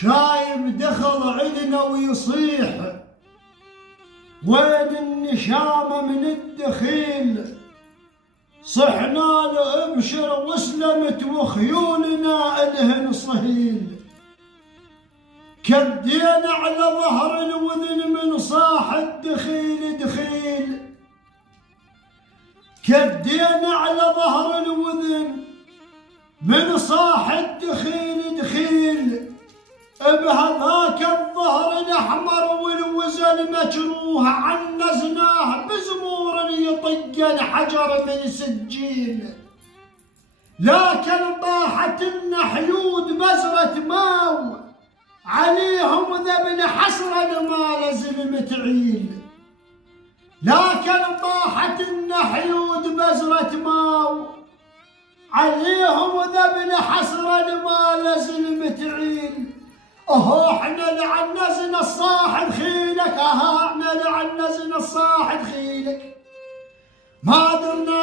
شايب دخل عدنا ويصيح وين النشامة من الدخيل، صحنا له ابشر واسلمت وخيولنا الهن صهيل، كدينا على ظهر الوذن من صاح الدخيل دخيل، كدينا على ظهر الوذن من صاح الدخيل دخيل، بهذاك الظهر الأحمر والوزن مجروح عنزناه بزمور يطق الحجر من سجيل، لكن طاحت النحيود بزرة ماو عليهم ذبل حسرا ما لزل متعيل، لكن طاحت النحيود بزرة ماو عليهم ذبل حسرا ما لزل متعيل. اهو احنا لعنزنا الصاحب خيلك، اها احنا لعنزنا الصاحب خيلك، ما درنا